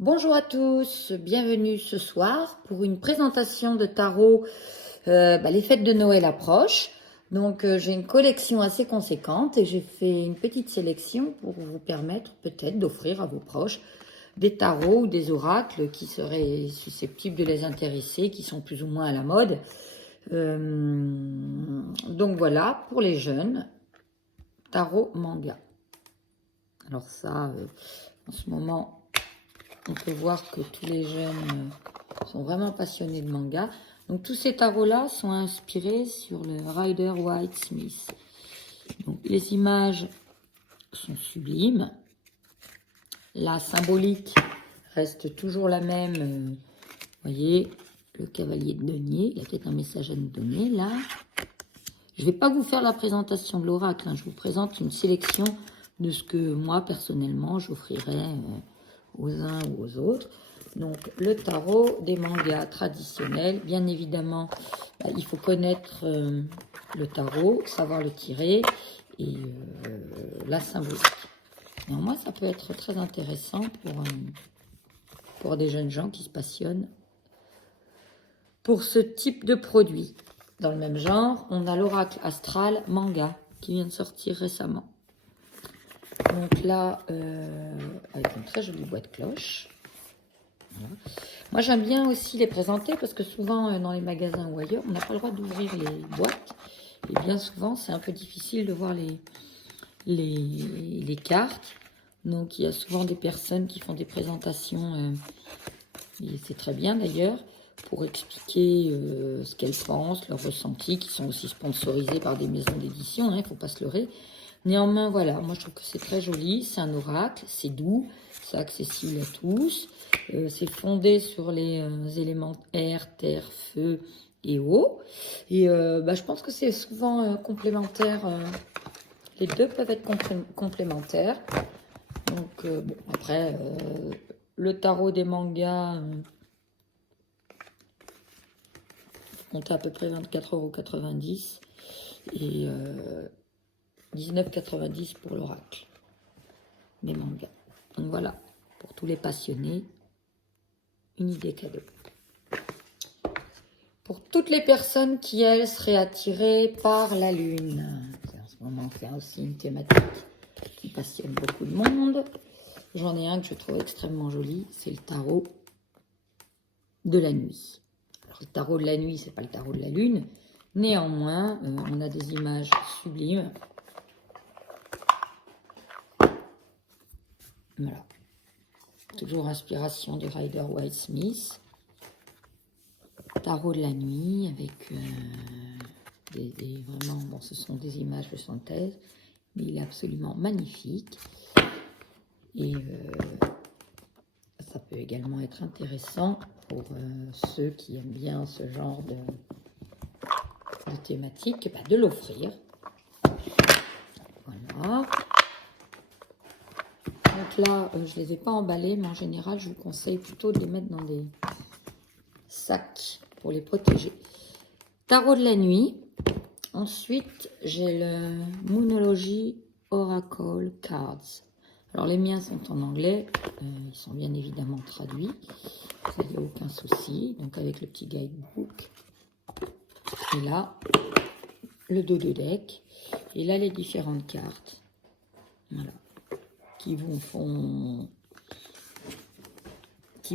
Bonjour à tous, bienvenue ce soir pour une présentation de tarot. Les fêtes de Noël approchent, donc j'ai une collection assez conséquente et j'ai fait une petite sélection pour vous permettre peut-être d'offrir à vos proches des tarots ou des oracles qui seraient susceptibles de les intéresser, qui sont plus ou moins à la mode. Donc voilà, pour les jeunes, tarot manga. Alors ça, en ce moment, on peut voir que tous les jeunes sont vraiment passionnés de manga. Donc tous ces tarots-là sont inspirés sur le Rider-Waite-Smith. Donc les images sont sublimes. La symbolique reste toujours la même. Vous voyez, le cavalier de denier. Il y a peut-être un message à nous donner là. Je ne vais pas vous faire la présentation de l'oracle. Je vous présente une sélection de ce que moi, personnellement, j'offrirais aux uns ou aux autres. Donc, le tarot des mangas traditionnels. Bien évidemment, il faut connaître le tarot, savoir le tirer et la symbolique. Néanmoins, ça peut être très intéressant pour des jeunes gens qui se passionnent pour ce type de produit. Dans le même genre, on a l'oracle astral manga qui vient de sortir récemment. Donc là, avec une très jolie boîte cloche. Voilà. Moi, j'aime bien aussi les présenter parce que souvent, dans les magasins ou ailleurs, on n'a pas le droit d'ouvrir les boîtes. Et bien souvent, c'est un peu difficile de voir les cartes. Donc, il y a souvent des personnes qui font des présentations, et c'est très bien d'ailleurs, pour expliquer ce qu'elles pensent, leurs ressentis, qui sont aussi sponsorisés par des maisons d'édition, il ne faut pas se leurrer. Néanmoins, voilà, moi je trouve que c'est très joli, c'est un oracle, c'est doux, c'est accessible à tous, c'est fondé sur les éléments air, terre, feu et eau. Et je pense que c'est souvent complémentaire, les deux peuvent être complémentaires. Donc, bon, après, le tarot des mangas, compte à peu près 24,90 € et 19,90 € pour l'oracle des mangas. Donc voilà, pour tous les passionnés, une idée cadeau. Pour toutes les personnes qui, elles, seraient attirées par la lune. En ce moment, c'est aussi une thématique qui passionne beaucoup de monde. J'en ai un que je trouve extrêmement joli, c'est le tarot de la nuit. Alors, le tarot de la nuit, c'est pas le tarot de la lune. Néanmoins, on a des images sublimes. Voilà. Toujours inspiration du Rider-Waite-Smith. Tarot de la nuit avec vraiment, bon, ce sont des images de synthèse, mais il est absolument magnifique. Et ça peut également être intéressant pour ceux qui aiment bien ce genre de thématique, de l'offrir. Voilà. Donc là, je ne les ai pas emballés, mais en général, je vous conseille plutôt de les mettre dans des sacs pour les protéger. Tarot de la nuit. Ensuite, j'ai le Moonology Oracle Cards. Alors, les miens sont en anglais. Ils sont bien évidemment traduits. Il n'y a aucun souci. Donc, avec le petit guidebook. Et là, le dos de deck. Et là, les différentes cartes. Voilà. Qui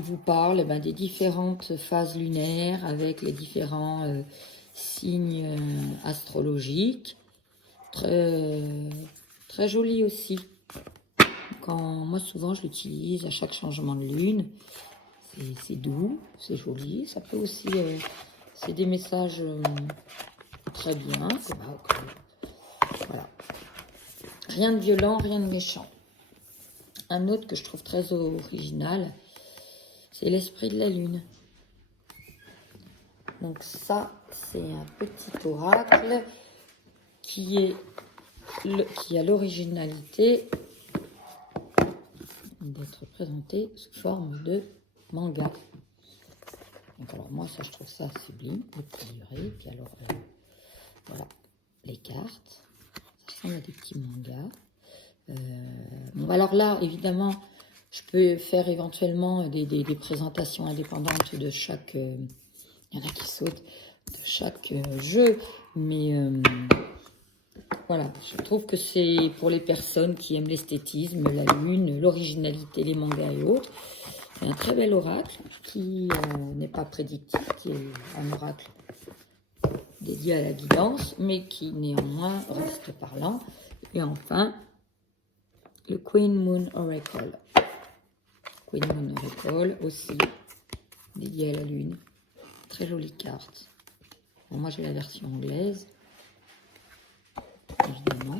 vous parlent des différentes phases lunaires avec les différents signes astrologiques. Très, très joli aussi. Moi, souvent, je l'utilise à chaque changement de lune. C'est doux, c'est joli. Ça peut aussi... c'est des messages très bien. Voilà. Rien de violent, rien de méchant. Un autre que je trouve très original, c'est l'esprit de la lune. Donc ça, c'est un petit oracle qui a l'originalité d'être présenté sous forme de manga. Donc alors moi, ça, je trouve ça sublime, le petit livret. Puis alors, voilà, les cartes. Ça ressemble à des petits mangas. Bon, alors là, évidemment, Je peux faire éventuellement des présentations indépendantes de chaque... il y en a qui sautent de chaque jeu, mais voilà, je trouve que c'est pour les personnes qui aiment l'esthétisme, la lune, l'originalité, les mangas et autres. C'est un très bel oracle qui n'est pas prédictif, qui est un oracle dédié à la guidance, mais qui néanmoins reste parlant. Et enfin, le Queen Moon Oracle. Queen Moon Oracle aussi, dédié à la lune. Très jolie carte. Bon, moi j'ai la version anglaise, évidemment.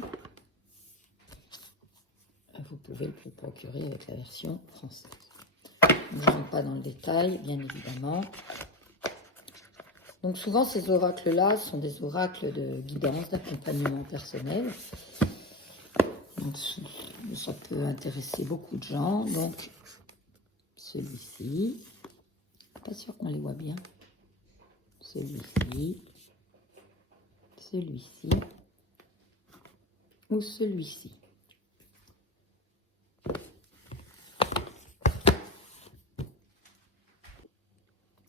Vous pouvez le procurer avec la version française. Je ne rentre pas dans le détail, bien évidemment. Donc souvent ces oracles-là sont des oracles de guidance, d'accompagnement personnel. Donc ça peut intéresser beaucoup de gens. Donc celui-ci, pas sûr qu'on les voit bien. Celui-ci, celui-ci ou celui-ci.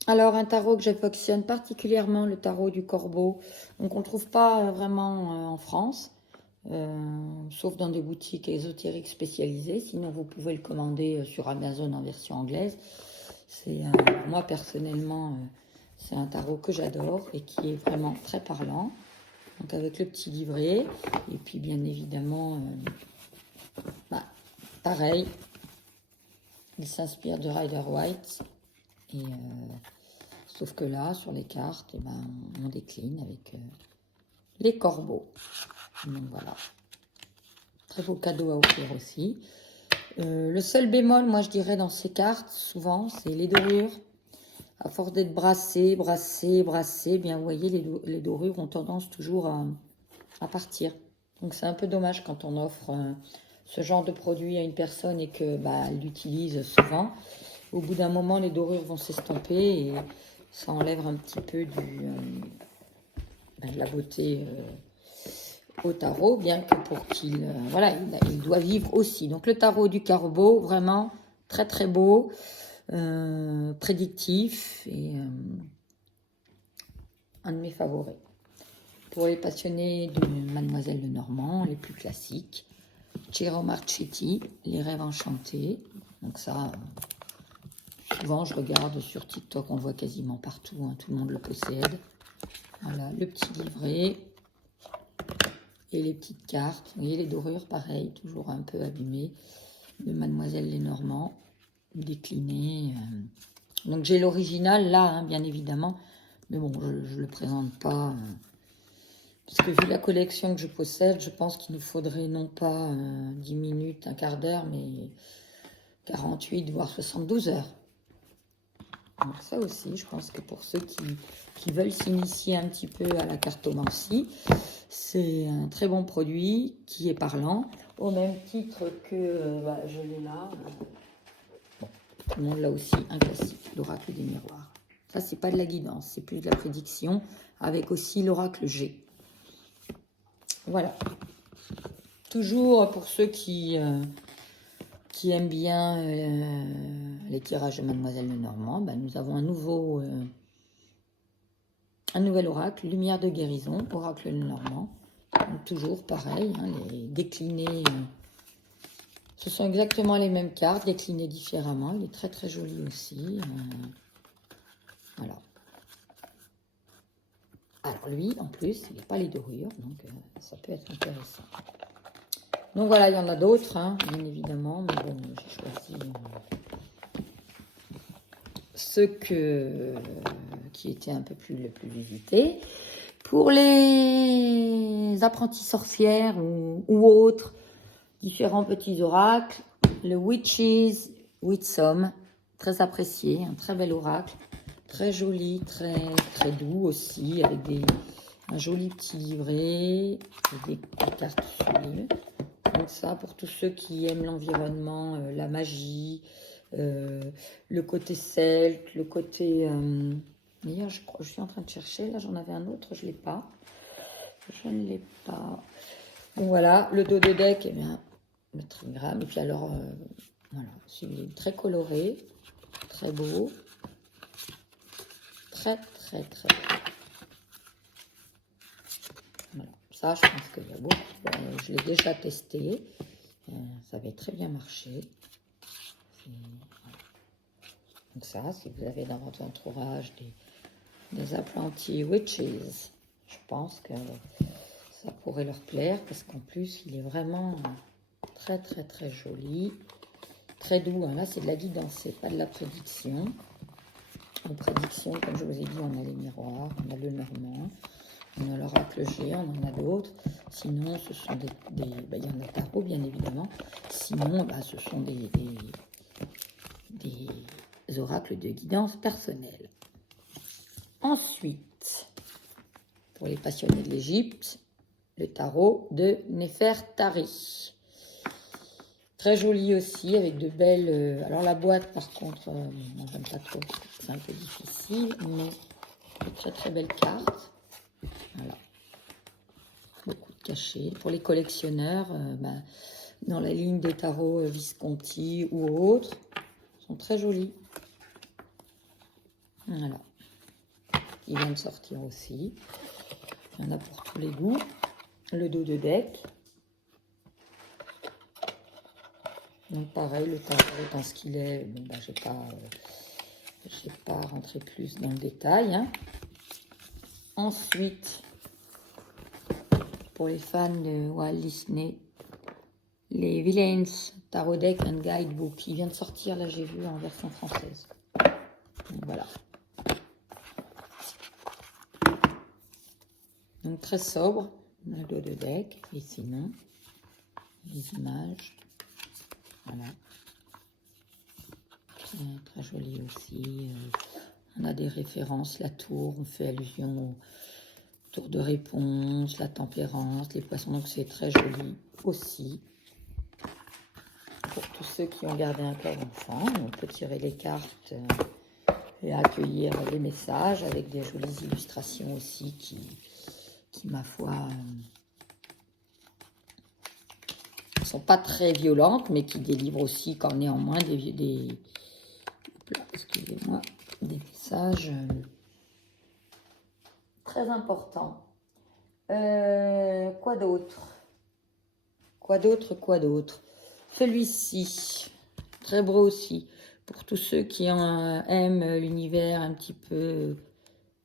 Alors, un tarot que j'affectionne particulièrement, le tarot du corbeau. Donc, on ne le trouve pas vraiment en France, sauf dans des boutiques ésotériques spécialisées. Sinon, vous pouvez le commander sur Amazon en version anglaise. C'est moi, personnellement, c'est un tarot que j'adore et qui est vraiment très parlant. Donc, avec le petit livret. Et puis, bien évidemment, pareil, il s'inspire de Rider-Waite. Et sauf que là, sur les cartes, on décline avec les corbeaux. Donc voilà. Très beau cadeau à offrir aussi. Le seul bémol, moi je dirais dans ces cartes, souvent, c'est les dorures. À force d'être brassées, bien vous voyez, les dorures ont tendance toujours à partir. Donc c'est un peu dommage quand on offre ce genre de produit à une personne et que elle l'utilise souvent. Au bout d'un moment, les dorures vont s'estomper et ça enlève un petit peu de la beauté au tarot, bien que pour qu'il... voilà, il doit vivre aussi. Donc le tarot du corbeau, vraiment très très beau, prédictif et un de mes favoris. Pour les passionnés de Mademoiselle Lenormand, les plus classiques, Ciro Marchetti, Les rêves enchantés. Donc ça... souvent, je regarde sur TikTok, on le voit quasiment partout, hein, tout le monde le possède. Voilà, le petit livret et les petites cartes. Vous voyez, les dorures, pareil, toujours un peu abîmées, de Mademoiselle Lenormand, déclinées. Donc, j'ai l'original là, hein, bien évidemment, mais bon, je ne le présente pas. Parce que vu la collection que je possède, je pense qu'il nous faudrait non pas 10 minutes, un quart d'heure, mais 48, voire 72 heures. Donc ça aussi, je pense que pour ceux qui veulent s'initier un petit peu à la cartomancie, c'est un très bon produit qui est parlant, au même titre que je l'ai là. Bon, tout le monde l'a aussi, un classique, l'oracle des miroirs. Ça, c'est pas de la guidance, c'est plus de la prédiction, avec aussi l'oracle G. Voilà. Toujours pour ceux qui aiment bien les tirages de Mademoiselle Lenormand, nous avons un nouvel oracle, Lumière de guérison, oracle Lenormand. Donc, toujours pareil, hein, les déclinés, ce sont exactement les mêmes cartes, déclinées différemment. Il est très très joli aussi. Voilà. Alors lui, en plus, il n'y a pas les dorures, donc ça peut être intéressant. Donc voilà, il y en a d'autres, hein, bien évidemment, mais bon, j'ai choisi ceux qui étaient un peu le plus visités. Pour les apprentis sorcières ou autres, différents petits oracles, le Witches Witsome, très apprécié, un très bel oracle, très joli, très, très doux aussi, avec un joli petit livret, et des cartes sublimes. Donc ça, pour tous ceux qui aiment l'environnement, la magie, le côté celte, le côté... D'ailleurs, je suis en train de chercher, là j'en avais un autre, je ne l'ai pas. Je ne l'ai pas. Donc voilà, le dos de deck, eh bien, le trigramme. Et puis alors, Voilà, c'est très coloré, très beau, très très très beau. Voilà, ça je pense que bon, je l'ai déjà testé, ça avait très bien marché. Voilà. Donc ça, si vous avez dans votre entourage des apprentis witches, je pense que ça pourrait leur plaire parce qu'en plus il est vraiment très très très joli, très doux. Là c'est de la guidance, c'est pas de la prédiction. En prédiction, comme je vous ai dit, on a les miroirs, on a le normand, on a l'oracle G, on en a d'autres. Sinon, ce sont il y en a tarot, bien évidemment. Sinon, ce sont des oracles de guidance personnelle. Ensuite, pour les passionnés de l'Égypte, le tarot de Néfertari. Très joli aussi, avec de belles... alors la boîte, par contre, moi j'aime pas trop, c'est un peu difficile, mais de très très belles cartes. Voilà. Beaucoup de cachets. Pour les collectionneurs, dans la ligne des tarots Visconti ou autres, sont très jolis. Voilà. Il vient de sortir aussi. Il y en a pour tous les goûts. Le dos de deck. Donc pareil, le tarot dans ce qu'il est, bon, j'ai pas rentré plus dans le détail. Hein. Ensuite, pour les fans de Walt Disney, les Villains Tarot Deck and Guidebook. Il vient de sortir, là j'ai vu en version française. Donc, voilà. Donc très sobre, le dos de deck. Et sinon, les images. Voilà. Très, très joli aussi. On a des références, la tour, on fait allusion au tour de réponse, la tempérance, les poissons. Donc c'est très joli aussi. Pour tous ceux qui ont gardé un cœur d'enfant, on peut tirer les cartes et accueillir les messages avec des jolies illustrations aussi qui ma foi, ne sont pas très violentes, mais qui délivrent aussi quand néanmoins excusez-moi, des messages très importants. Quoi d'autre? Celui-ci, très beau aussi, pour tous ceux qui aiment l'univers un petit peu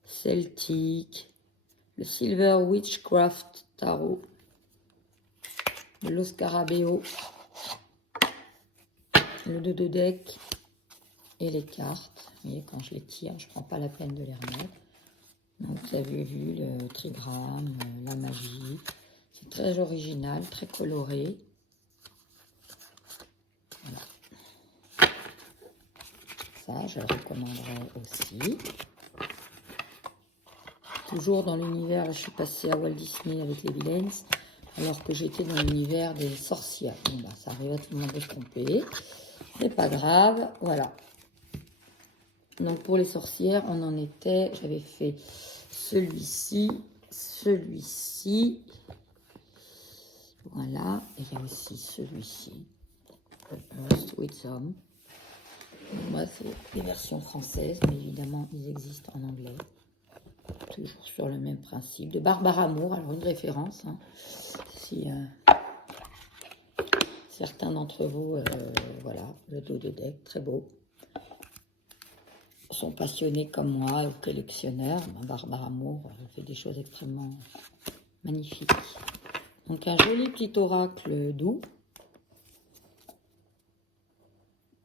celtique, le Silver Witchcraft Tarot, le Scarabeo, le dos de deck et les cartes. Vous voyez, quand je les tire, je ne prends pas la peine de les remettre. Donc vous avez vu le trigramme, la magie. C'est très original, très coloré. Voilà. Ça, je le recommanderais aussi. Toujours dans l'univers, je suis passée à Walt Disney avec les Villains, alors que j'étais dans l'univers des sorcières. Bon, ça arrive à tout le monde de se tromper. C'est pas grave, voilà. Donc pour les sorcières, on en était, j'avais fait celui-ci, voilà, et il y a aussi celui-ci, Earth Wisdom. Moi, c'est les versions françaises, mais évidemment, ils existent en anglais. Toujours sur le même principe. De Barbara Moore, alors une référence, hein, si certains d'entre vous, voilà, le dos de deck, très beau, sont passionnés comme moi, ou collectionneurs. Barbara Moore fait des choses extrêmement magnifiques. Donc un joli petit oracle doux.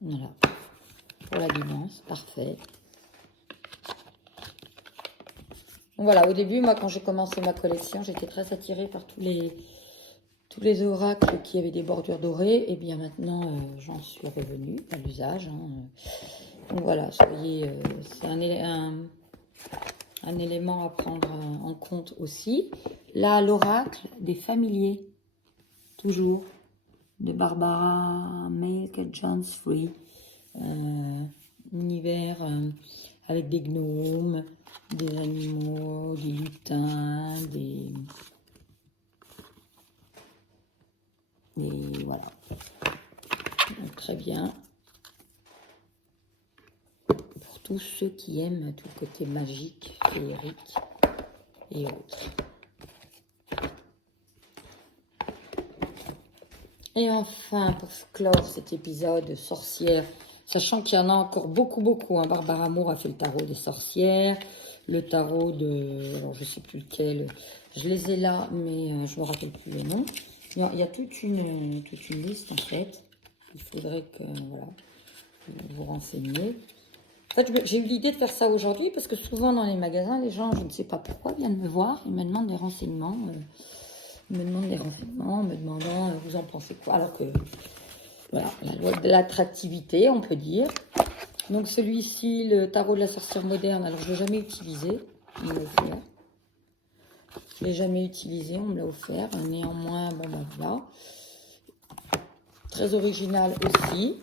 Voilà, pour la guidance, parfait. Donc voilà, au début, moi, quand j'ai commencé ma collection, j'étais très attirée par tous les oracles qui avaient des bordures dorées. Et bien maintenant, j'en suis revenue à l'usage. Hein. Donc voilà, soyez, c'est un élément à prendre en compte aussi. Là, l'oracle des familiers, toujours, de Barbara Malka-Jones-Free. Univers avec des gnomes, des animaux, des lutins, voilà. Donc, très bien. Pour tous ceux qui aiment tout le côté magique, féerique et autres. Et enfin, pour clore cet épisode sorcière, sachant qu'il y en a encore beaucoup, hein. Barbara Moore a fait le tarot des sorcières, le tarot de... alors je ne sais plus lequel, je les ai là, mais je ne me rappelle plus les noms. Il y a toute une liste en fait. Il faudrait que, voilà, vous renseigniez. En fait, j'ai eu l'idée de faire ça aujourd'hui parce que souvent dans les magasins, les gens, je ne sais pas pourquoi, viennent me voir, ils me demandent des renseignements. Me demandant vous en pensez quoi. Alors que, voilà, la loi de l'attractivité, on peut dire. Donc celui-ci, le tarot de la sorcière moderne, alors je ne l'ai jamais utilisé, on me l'a offert. Je ne l'ai jamais utilisé, on me l'a offert. Néanmoins, bon ben voilà. Très original aussi.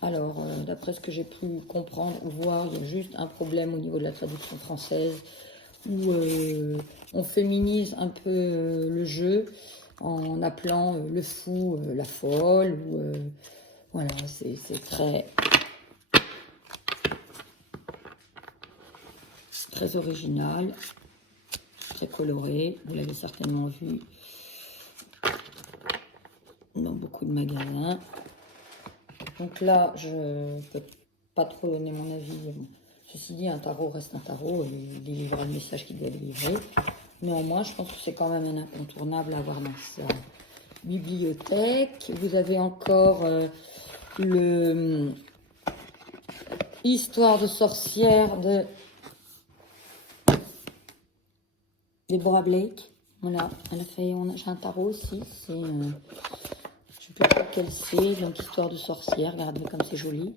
Alors, d'après ce que j'ai pu comprendre ou voir, il y a juste un problème au niveau de la traduction française où on féminise un peu le jeu en appelant le fou la folle. Voilà, c'est très original, très coloré. Vous l'avez certainement vu dans beaucoup de magasins. Donc là, je ne peux pas trop donner mon avis. Ceci dit, un tarot reste un tarot. Il délivrera le message qu'il doit délivrer. Néanmoins, je pense que c'est quand même un incontournable à avoir dans sa bibliothèque. Vous avez encore le Histoire de sorcière de Deborah Blake. Voilà, elle a fait. J'ai un tarot aussi. C'est, je ne sais plus quel c'est. Donc Histoire de sorcière. Regardez comme c'est joli.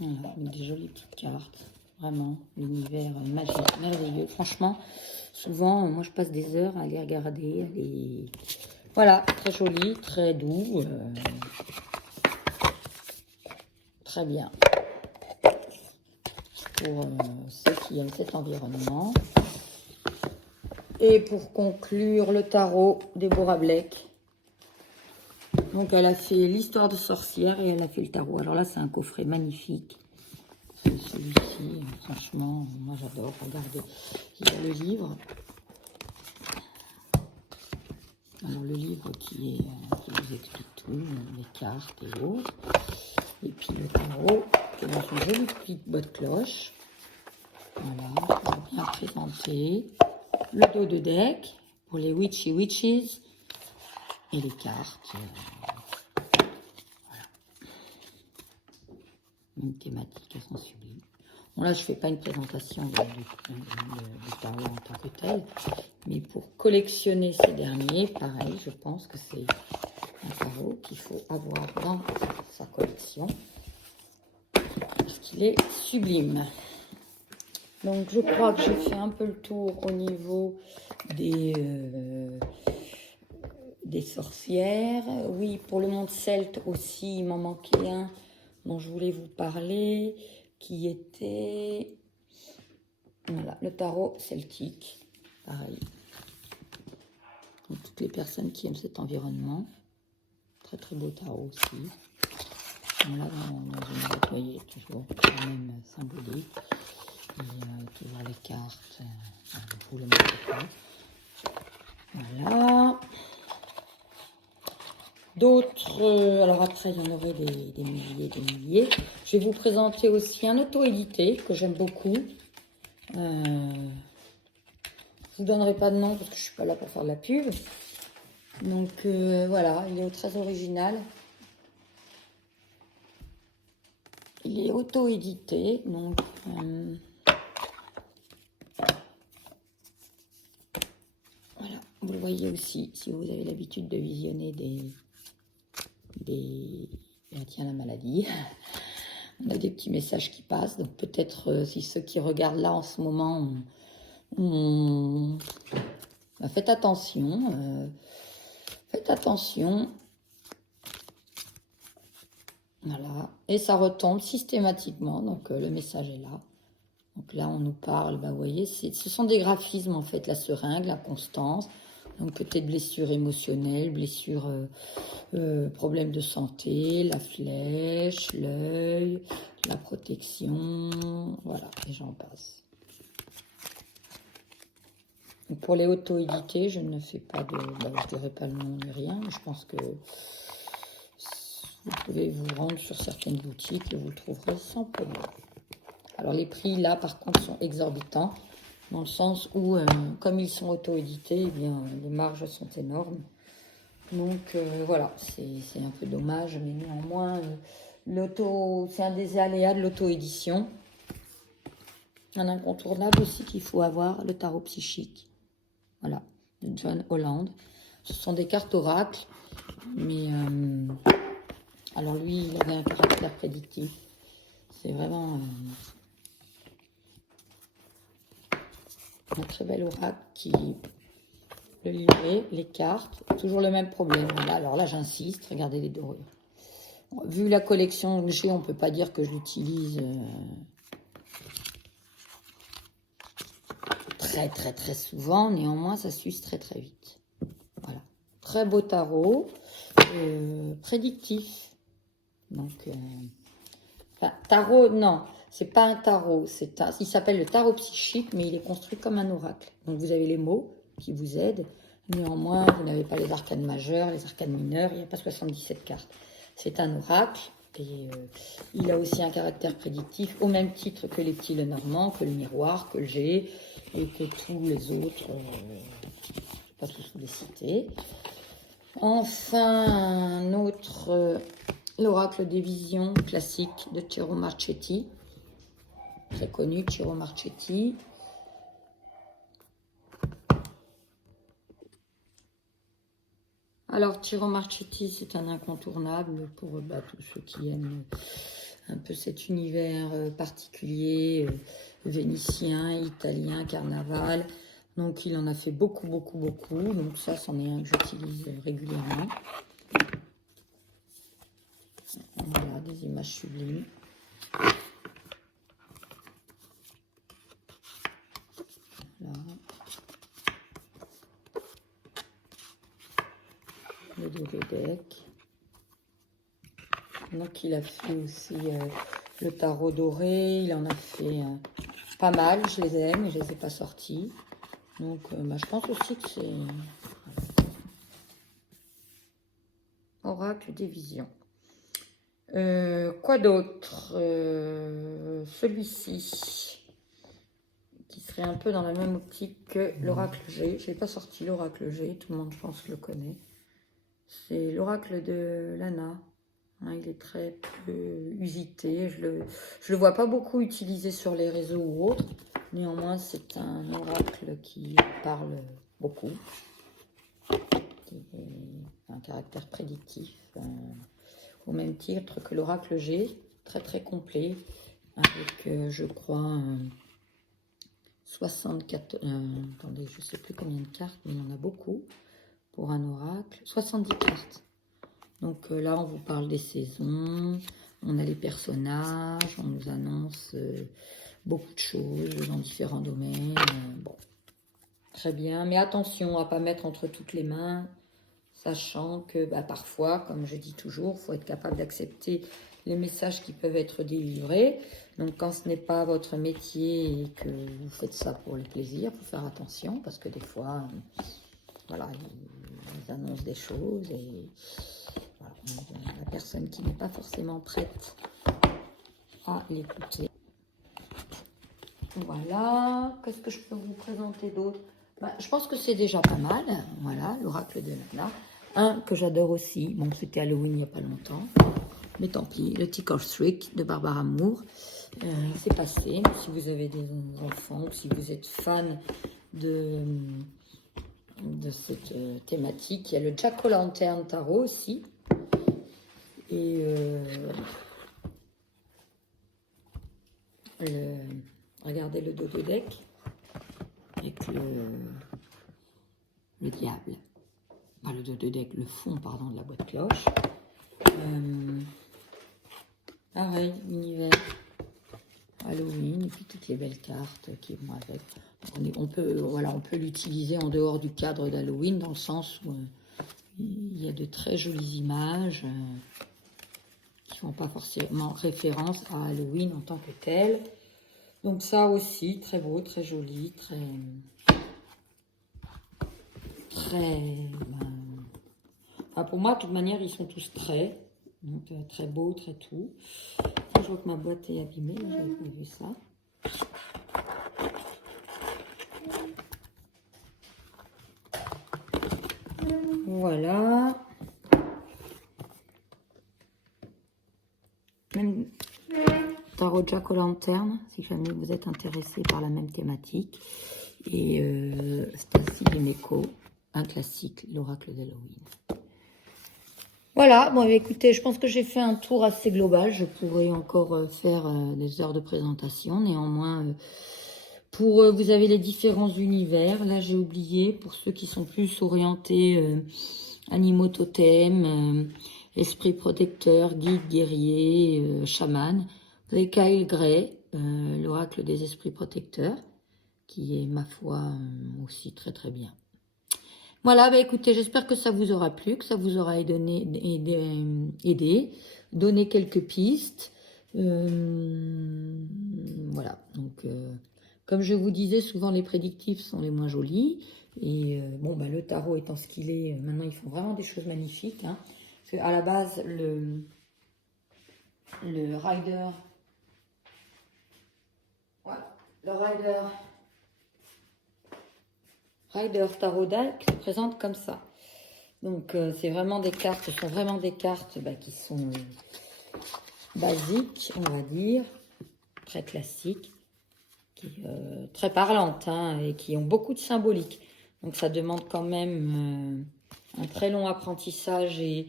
Voilà, des jolies petites cartes. Vraiment, l'univers magique, merveilleux. Franchement, souvent, moi, je passe des heures à les regarder. Voilà, très joli, très doux. Très bien. Pour ceux qui aiment cet environnement. Et pour conclure, le tarot, Deborah Blake. Donc, elle a fait l'histoire de sorcière et elle a fait le tarot. Alors là, c'est un coffret magnifique. Celui-ci, franchement, moi j'adore. Regardez, il y a le livre. Alors le livre qui vous explique tout, les cartes et autres. Et puis le tarot, qui est dans une jolie petite boîte cloche. Voilà, pour bien présenter. Le dos de deck pour les Witchy Witches. Et les cartes. Voilà. Une thématique, elles sont sublimes. Bon là, je ne fais pas une présentation du tarot en tant que tel. Mais pour collectionner ces derniers, pareil, je pense que c'est un tarot qu'il faut avoir dans sa collection. Parce qu'il est sublime. Donc je crois que j'ai fait un peu le tour au niveau des sorcières. Oui, pour le monde celte aussi, il m'en manquait un dont je voulais vous parler, qui était, voilà, le tarot celtique. Pareil. Donc, toutes les personnes qui aiment cet environnement. Très très beau tarot aussi. Là, dans une boîte, vous voyez, toujours la même symbolique. Et toujours les cartes. Vous le mettez pas. Voilà. D'autres, alors après, il y en aurait des milliers. Je vais vous présenter aussi un auto-édité que j'aime beaucoup. Je ne vous donnerai pas de nom parce que je ne suis pas là pour faire de la pub. Donc voilà, il est très original. Il est auto-édité, donc voilà, vous le voyez aussi si vous avez l'habitude de visionner tiens, la maladie. On a des petits messages qui passent, donc peut-être si ceux qui regardent là en ce moment, bah, faites attention. Faites attention. Voilà, et ça retombe systématiquement, donc le message est là. Donc là, on nous parle, bah, vous voyez, ce sont des graphismes en fait, la seringue, la constance, Donc peut-être blessures émotionnelles, blessures, problèmes de santé, la flèche, l'œil, la protection, voilà, et j'en passe. Donc pour les auto-édités, je ne fais pas de... je ne dirai pas le nom ni rien, je pense que vous pouvez vous rendre sur certaines boutiques et vous le trouverez sans problème. Alors les prix là par contre sont exorbitants, dans le sens où comme ils sont auto-édités, eh bien les marges sont énormes. Donc voilà, c'est un peu dommage, mais néanmoins c'est un des aléas de l'auto-édition. Un incontournable aussi qu'il faut avoir, le tarot psychique. Voilà, de John Holland. Ce sont des cartes oracles, mais alors lui, il avait un caractère prédictif. C'est vraiment un très bel oracle qui, le livret, les cartes, toujours le même problème. Voilà, alors là, j'insiste, regardez les dorures. Bon, vu la collection que j'ai, on ne peut pas dire que je l'utilise très souvent. Néanmoins, ça s'use très vite. Voilà, très beau tarot, prédictif. Donc, enfin, tarot, non, c'est pas un tarot. Il s'appelle le tarot psychique, mais il est construit comme un oracle. Donc, vous avez les mots qui vous aident. Néanmoins, vous n'avez pas les arcanes majeures, les arcanes mineures. Il n'y a pas 77 cartes. C'est un oracle. Et il a aussi un caractère prédictif, au même titre que les petits Lenormand, que le miroir, que le G, et que tous les autres. Je ne vais pas tous les citer. Enfin, un autre... l'oracle des visions classique de Ciro Marchetti, très connu, Ciro Marchetti. Alors, Ciro Marchetti, c'est un incontournable pour tous ceux qui aiment un peu cet univers particulier, vénitien, italien, carnaval. Donc, il en a fait beaucoup. Donc, ça, c'en est un que j'utilise régulièrement. Voilà, des images sublimes. Voilà. Le deck. Donc il a fait aussi le tarot doré, il en a fait pas mal, je les aime, mais je les ai pas sortis. Donc je pense aussi que c'est oracle des visions. Quoi d'autre? Celui-ci, qui serait un peu dans la même optique que l'oracle G. Je n'ai pas sorti l'oracle G, tout le monde, je pense, le connaît. C'est l'oracle de Lana. Hein, il est très peu usité. Je le vois pas beaucoup utilisé sur les réseaux ou autres. Néanmoins, c'est un oracle qui parle beaucoup. Qui a un caractère prédictif. Au même titre que l'oracle G. Très complet. Avec, je crois, 64... attendez, je ne sais plus combien de cartes, mais il y en a beaucoup pour un oracle. 70 cartes. Donc là, on vous parle des saisons, on a les personnages, on nous annonce beaucoup de choses dans différents domaines. Bon, très bien. Mais attention à ne pas mettre entre toutes les mains, sachant que parfois, comme je dis toujours, il faut être capable d'accepter les messages qui peuvent être délivrés. Donc quand ce n'est pas votre métier et que vous faites ça pour le plaisir, il faut faire attention parce que des fois, voilà, ils annoncent des choses et voilà, la personne qui n'est pas forcément prête à l'écouter. Voilà, qu'est-ce que je peux vous présenter d'autre? Je pense que c'est déjà pas mal. Voilà, l'oracle de Lana. Un que j'adore aussi, bon, c'était Halloween il n'y a pas longtemps, mais tant pis, le Tick of Trick de Barbara Moore. C'est passé. Si vous avez des enfants, si vous êtes fan de cette thématique, il y a le Jack-o'-lantern tarot aussi. Et regardez le dos de deck avec le diable. Pas le dos de deck, le fond, pardon, de la boîte cloche. Pareil, univers Halloween, et puis toutes les belles cartes qui vont avec. On peut, voilà, on peut l'utiliser en dehors du cadre d'Halloween, dans le sens où il y a de très jolies images qui font pas forcément référence à Halloween en tant que tel. Donc ça aussi, très beau, très joli, enfin, pour moi, de toute manière, ils sont tous très. Donc très beau, très tout. Je vois que ma boîte est abîmée, j'avais pas vu ça. Voilà. Même tarot Jack o' Lantern, si jamais vous êtes intéressé par la même thématique. Et Stacy Demeco, un classique, l'oracle d'Halloween. Voilà, bon écoutez, je pense que j'ai fait un tour assez global. Je pourrais encore faire des heures de présentation. Néanmoins, vous avez les différents univers. Là, j'ai oublié, pour ceux qui sont plus orientés animaux totems, esprit protecteur, guide, guerrier, chaman. Vous avez Kyle Gray, l'oracle des esprits protecteurs, qui est, ma foi, aussi très très bien. Voilà, bah écoutez, j'espère que ça vous aura plu, que ça vous aura aidé, donné quelques pistes. Voilà, donc comme je vous disais, souvent les prédictifs sont les moins jolis. Et bon, bah, le tarot étant ce qu'il est, maintenant ils font vraiment des choses magnifiques. Hein, parce qu'à la base, le rider, voilà, le rider tarot deck se présente comme ça. Donc, c'est vraiment des cartes, ce sont vraiment des cartes qui sont basiques, on va dire, très classiques, très parlantes, hein, et qui ont beaucoup de symbolique. Donc, ça demande quand même un très long apprentissage et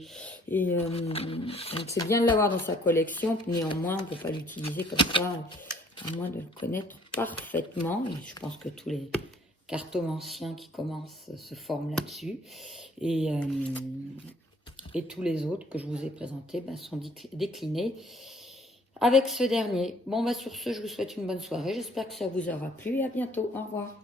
c'est bien de l'avoir dans sa collection. Néanmoins, on ne peut pas l'utiliser comme ça, à moins de le connaître parfaitement. Et je pense que tous les cartomanciens qui commencent se forment là-dessus. Et tous les autres que je vous ai présentés sont déclinés avec ce dernier. Bon, sur ce, je vous souhaite une bonne soirée. J'espère que ça vous aura plu et à bientôt. Au revoir.